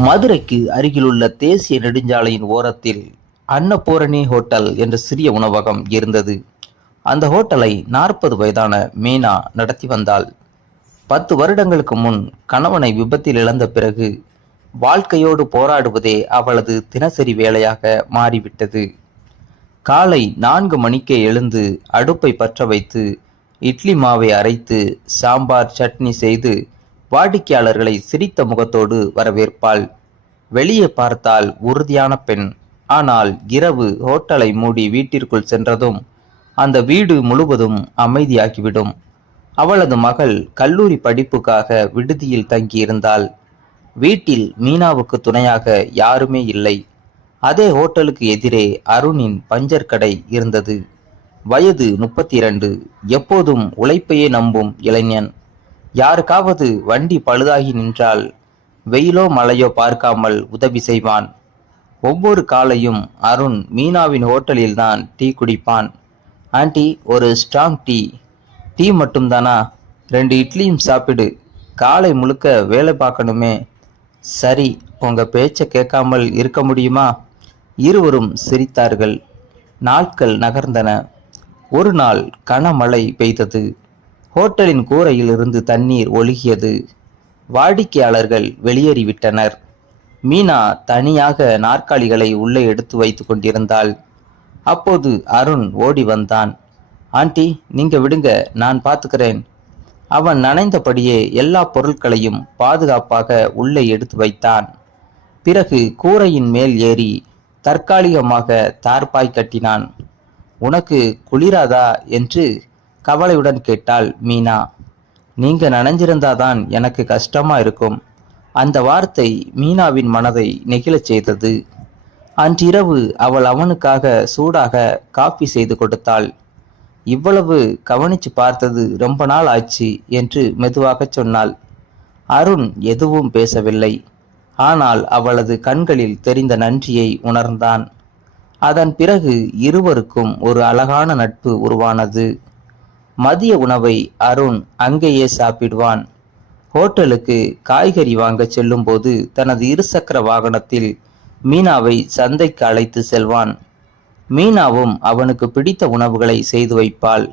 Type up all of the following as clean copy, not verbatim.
மதுரைக்கு அருகிலுள்ள தேசிய நெடுஞ்சாலையின் ஓரத்தில் அன்னபூரணி ஹோட்டல் என்ற சிறிய உணவகம் இருந்தது. அந்த ஹோட்டலை 40 வயதான மீனா நடத்தி வந்தாள். 10 வருடங்களுக்கு முன் கணவனை விபத்தில் இழந்த பிறகு வாழ்க்கையோடு போராடுவதே அவளது தினசரி வேலையாக மாறிவிட்டது. காலை 4 மணிக்கே எழுந்து அடுப்பை பற்ற வைத்து இட்லி மாவை அரைத்து சாம்பார் சட்னி செய்து வாடிக்கையாளர்களை சிரித்த முகத்தோடு வரவேற்பாள். வெளியே பார்த்தால் உறுதியான பெண். ஆனால் இரவு ஹோட்டலை மூடி வீட்டிற்குள் சென்றதும் அந்த வீடு முழுவதும் அமைதியாகிவிடும். அவளது மகள் கல்லூரி படிப்புக்காக விடுதியில் தங்கியிருந்தாள். வீட்டில் மீனாவுக்கு துணையாக யாருமே இல்லை. அதே ஹோட்டலுக்கு எதிரே அருணின் பஞ்சர் கடை இருந்தது. வயது 32. எப்போதும் உழைப்பையே நம்பும் இளைஞன். யாருக்காவது வண்டி பழுதாகி நின்றால் வெயிலோ மழையோ பார்க்காமல் உதவி செய்வான். ஒவ்வொரு காலையும் அருண் மீனாவின் ஹோட்டலில்தான் டீ குடிப்பான். ஆண்டி, ஒரு ஸ்ட்ராங் டீ. டீ மட்டும்தானா? 2 இட்லியும் சாப்பிடு. காலை முழுக்க வேலை பார்க்கணுமே. சரி, உங்க பேச்சை கேட்காமல் இருக்க முடியுமா? இருவரும் சிரித்தார்கள். நாட்கள் நகர்ந்தன. ஒரு நாள் கனமழை பெய்தது. ஹோட்டலின் கூரையில் இருந்து தண்ணீர் ஒழுகியது. வாடிக்கையாளர்கள் வெளியேறிவிட்டனர். மீனா தனியாக நாற்காலிகளை உள்ளே எடுத்து வைத்து கொண்டிருந்தாள். அப்போது அருண் ஓடி வந்தான். ஆண்டி, நீங்க விடுங்க, நான் பார்த்துக்கிறேன். அவன் நனைந்தபடியே எல்லா பொருட்களையும் பாதுகாப்பாக உள்ளே எடுத்து வைத்தான். பிறகு கூரையின் மேல் ஏறி தற்காலிகமாக தார்பாய் கட்டினான். உனக்கு குளிராதா என்று கவலையுடன் கேட்டாள் மீனா. நீங்க நனைஞ்சிருந்தாதான் எனக்கு கஷ்டமா இருக்கும். அந்த வார்த்தை மீனாவின் மனதை நெகிழச் செய்தது. அன்றிரவு அவள் அவனுக்காக சூடாக காபி செய்து கொடுத்தாள். இவ்வளவு கவனிச்சு பார்த்தது ரொம்ப நாள் ஆச்சு என்று மெதுவாக சொன்னாள். அருண் எதுவும் பேசவில்லை. ஆனால் அவளது கண்களில் தெரிந்த நன்றியை உணர்ந்தான். அதன் பிறகு இருவருக்கும் ஒரு அழகான நட்பு உருவானது. மதிய உணவை அருண் அங்கேயே சாப்பிடுவான். ஹோட்டலுக்கு காய்கறி வாங்க செல்லும் போது தனது இருசக்கர வாகனத்தில் மீனாவை சந்தைக்கு அழைத்து செல்வான். மீனாவும் அவனுக்கு பிடித்த உணவுகளை செய்து வைப்பாள்.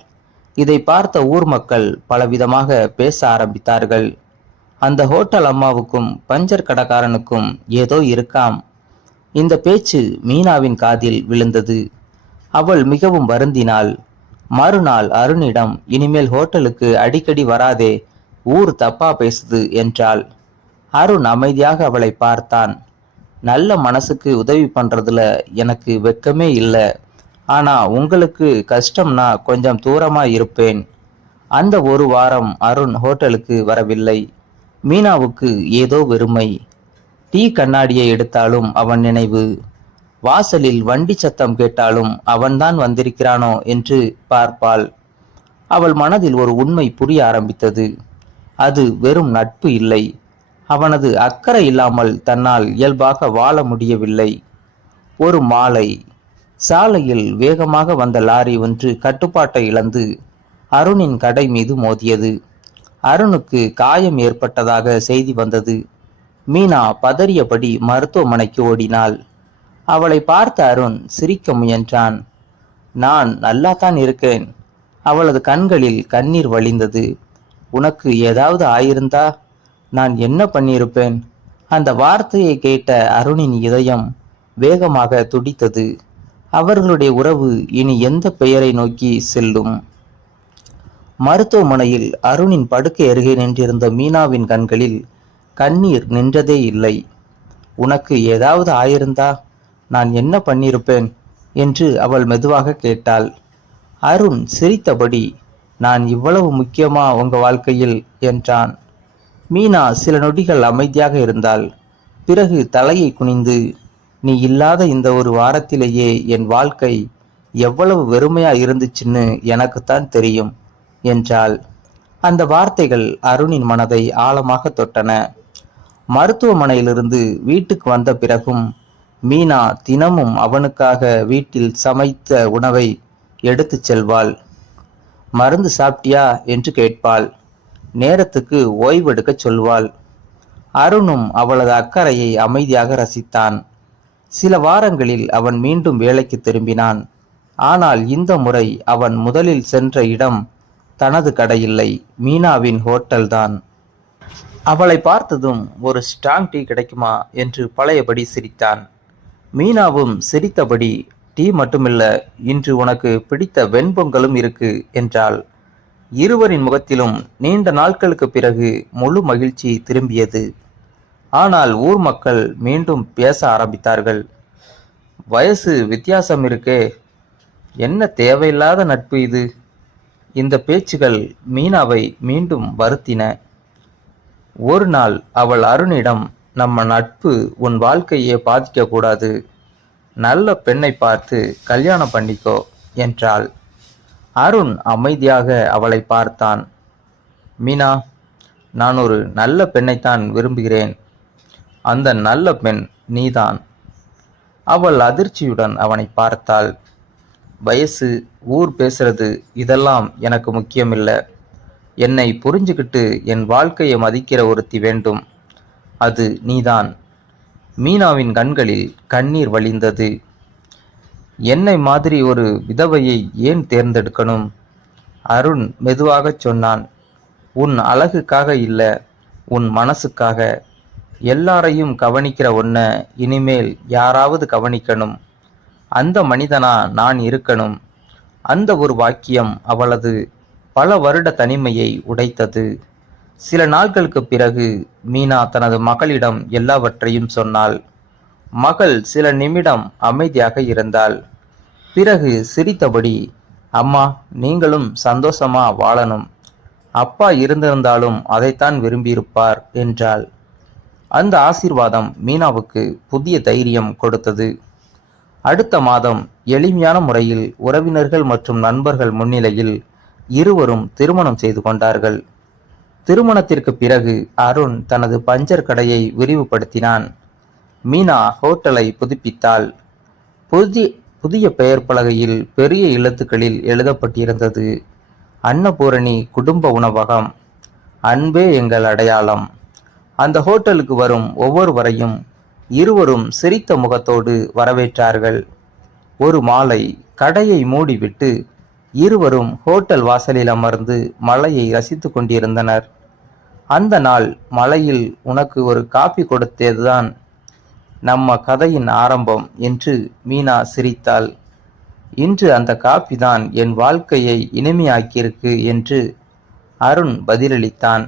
இதை பார்த்த ஊர் மக்கள் பலவிதமாக பேச ஆரம்பித்தார்கள். அந்த ஹோட்டல் அம்மாவுக்கும் பஞ்சர் கடைக்காரனுக்கும் ஏதோ இருக்காம். இந்த பேச்சு மீனாவின் காதில் விழுந்தது. அவள் மிகவும் வருந்தினாள். மறுநாள் அருணிடம், இனிமேல் ஹோட்டலுக்கு அடிக்கடி வராதே, ஊர் தப்பா பேசுது என்றாள். அருண் அமைதியாக அவளை பார்த்தான். நல்ல மனசுக்கு உதவி பண்றதுல எனக்கு வெட்கமே இல்லை. ஆனா உங்களுக்கு கஷ்டம்னா கொஞ்சம் தூரமா இருப்பேன். அந்த ஒரு வாரம் அருண் ஹோட்டலுக்கு வரவில்லை. மீனாவுக்கு ஏதோ வெறுமை. டீ கண்ணாடியை எடுத்தாலும் அவன் நினைவு. வாசலில் வண்டி சத்தம் கேட்டாலும் அவன்தான் வந்திருக்கிறானோ என்று பார்ப்பாள். அவள் மனதில் ஒரு உண்மை புரிய ஆரம்பித்தது. அது வெறும் நட்பு இல்லை. அவனது அக்கறை இல்லாமல் தன்னால் இயல்பாக வாழ முடியவில்லை. ஒரு மாலை சாலையில் வேகமாக வந்த லாரி ஒன்று கட்டுப்பாட்டை இழந்து அருணின் கடை மீது மோதியது. அருணுக்கு காயம் ஏற்பட்டதாக செய்தி வந்தது. மீனா பதறியபடி மருத்துவமனைக்கு ஓடினாள். அவளை பார்த்த அருண் சிரிக்க முயன்றான். நான் நல்லாத்தான் இருக்கேன். அவளது கண்களில் கண்ணீர் வழிந்தது. உனக்கு ஏதாவது ஆயிருந்தா நான் என்ன பண்ணியிருப்பேன்? அந்த வார்த்தையை கேட்ட அருணின் இதயம் வேகமாக துடித்தது. அவர்களுடைய உறவு இனி எந்த பெயரை நோக்கி செல்லும்? மருத்துவமனையில் அருணின் படுக்கை அருகே நின்றிருந்த மீனாவின் கண்களில் கண்ணீர் நின்றதே இல்லை. உனக்கு ஏதாவது ஆயிருந்தா நான் என்ன பண்ணியிருப்பேன் என்று அவள் மெதுவாக கேட்டாள். அருண் சிரித்தபடி, நான் இவ்வளவு முக்கியமா உங்க வாழ்க்கையில் என்றான். மீனா சில நொடிகள் அமைதியாக இருந்தாள். பிறகு தலையை குனிந்து, நீ இல்லாத இந்த ஒரு வாரத்திலேயே என் வாழ்க்கை எவ்வளவு வெறுமையா இருந்துச்சுன்னு எனக்குத்தான் தெரியும் என்றாள். அந்த வார்த்தைகள் அருணின் மனதை ஆழமாக தொட்டன. மருத்துவமனையிலிருந்து வீட்டுக்கு வந்த பிறகும் மீனா தினமும் அவனுக்காக வீட்டில் சமைத்த உணவை எடுத்து செல்வாள். மருந்து சாப்பிட்டியா என்று கேட்பாள். நேரத்துக்கு ஓய்வெடுக்க சொல்வாள். அருணும் அவளது அக்கறையை அமைதியாக ரசித்தான். சில வாரங்களில் அவன் மீண்டும் வேலைக்கு திரும்பினான். ஆனால் இந்த முறை அவன் முதலில் சென்ற இடம் தனது கடையில்லை, மீனாவின் ஹோட்டல்தான். அவளை பார்த்ததும் ஒரு ஸ்ட்ராங் டீ கிடைக்குமா என்று பழையபடி சிரித்தான். மீனாவும் சிரித்தபடி, டீ மட்டுமில்ல, இன்று உனக்கு பிடித்த வெண்பொங்கலும் இருக்கு என்றாள். இருவரின் முகத்திலும் நீண்ட நாட்களுக்கு பிறகு முழு மகிழ்ச்சி திரும்பியது. ஆனால் ஊர் மக்கள் மீண்டும் பேச ஆரம்பித்தார்கள். வயசு வித்தியாசம் இருக்கே, என்ன தேவையில்லாத நட்பு இது? இந்த பேச்சுகள் மீனாவை மீண்டும் வருத்தின. ஒரு நாள் அவள் அருணிடம், நம்ம நட்பு உன் வாழ்க்கையே பாதிக்க கூடாது, நல்ல பெண்ணை பார்த்து கல்யாணம் பண்ணிக்கோ என்றாள். அருண் அமைதியாக அவளை பார்த்தான். மீனா, நான் ஒரு நல்ல பெண்ணைத்தான் விரும்புகிறேன். அந்த நல்ல பெண் நீதான். அவள் அதிர்ச்சியுடன் அவனை பார்த்தாள். வயசு, ஊர் பேசுறது இதெல்லாம் எனக்கு முக்கியமில்லை. என்னை புரிஞ்சுக்கிட்டு என் வாழ்க்கையை மதிக்கிற ஒருத்தி வேண்டும். அது நீதான். மீனாவின் கண்களில் கண்ணீர் வழிந்தது. என்னை மாதிரி ஒரு விதவையை ஏன் தேர்ந்தெடுக்கணும்? அருண் மெதுவாகச் சொன்னான். உன் அழகுக்காக இல்லை, உன் மனசுக்காக. எல்லாரையும் கவனிக்கிற உன்னை இனிமேல் யாராவது கவனிக்கணும். அந்த மனிதனா நான் இருக்கணும். அந்த ஒரு வாக்கியம் அவளது பல வருட தனிமையை உடைத்தது. சில நாட்களுக்கு பிறகு மீனா தனது மகளிடம் எல்லாவற்றையும் சொன்னாள். மகள் சில நிமிடம் அமைதியாக இருந்தாள். பிறகு சிரித்தபடி, அம்மா, நீங்களும் சந்தோஷமா வாழணும். அப்பா இருந்திருந்தாலும் அதைத்தான் விரும்பியிருப்பார் என்றாள். அந்த ஆசீர்வாதம் மீனாவுக்கு புதிய தைரியம் கொடுத்தது. அடுத்த மாதம் எளிமையான முறையில் உறவினர்கள் மற்றும் நண்பர்கள் முன்னிலையில் இருவரும் திருமணம் செய்து கொண்டார்கள். திருமணத்திற்கு பிறகு அருண் தனது பஞ்சர் கடையை விரிவுபடுத்தினான். மீனா ஹோட்டலை புதுப்பித்தாள். புதிய பெயர் பலகையில் பெரிய எழுத்துக்களில் எழுதப்பட்டிருந்தது, அன்னபூரணி குடும்ப உணவகம், அன்பே எங்கள் அடையாளம். அந்த ஹோட்டலுக்கு வரும் ஒவ்வொருவரையும் இருவரும் சிரித்த முகத்தோடு வரவேற்றார்கள். ஒரு மாலை கடையை மூடிவிட்டு இருவரும் ஹோட்டல் வாசலில் அமர்ந்து மழையை ரசித்து கொண்டிருந்தனர். அந்த நாள் மழையில் உனக்கு ஒரு காபி கொடுத்ததுதான் நம்ம கதையின் ஆரம்பம் என்று மீனா சிரித்தாள். இன்று அந்த காபி தான் என் வாழ்க்கையை இனிமையாக்கியிருக்கு என்று அருண் பதிலளித்தான்.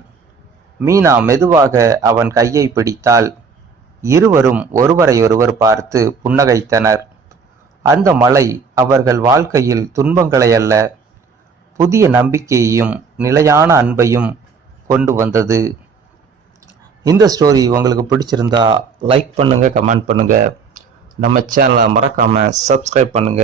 மீனா மெதுவாக அவன் கையை பிடித்தாள். இருவரும் ஒருவரையொருவர் பார்த்து புன்னகைத்தனர். அந்த மழை அவர்கள் வாழ்க்கையில் துன்பங்களை அல்ல, புதிய நம்பிக்கையையும் நிலையான அன்பையும் கொண்டு வந்தது. இந்த ஸ்டோரி உங்களுக்கு பிடிச்சிருந்தா லைக் பண்ணுங்க, கமெண்ட் பண்ணுங்க. நம்ம சேனலை மறக்காம சப்ஸ்கிரைப் பண்ணுங்க.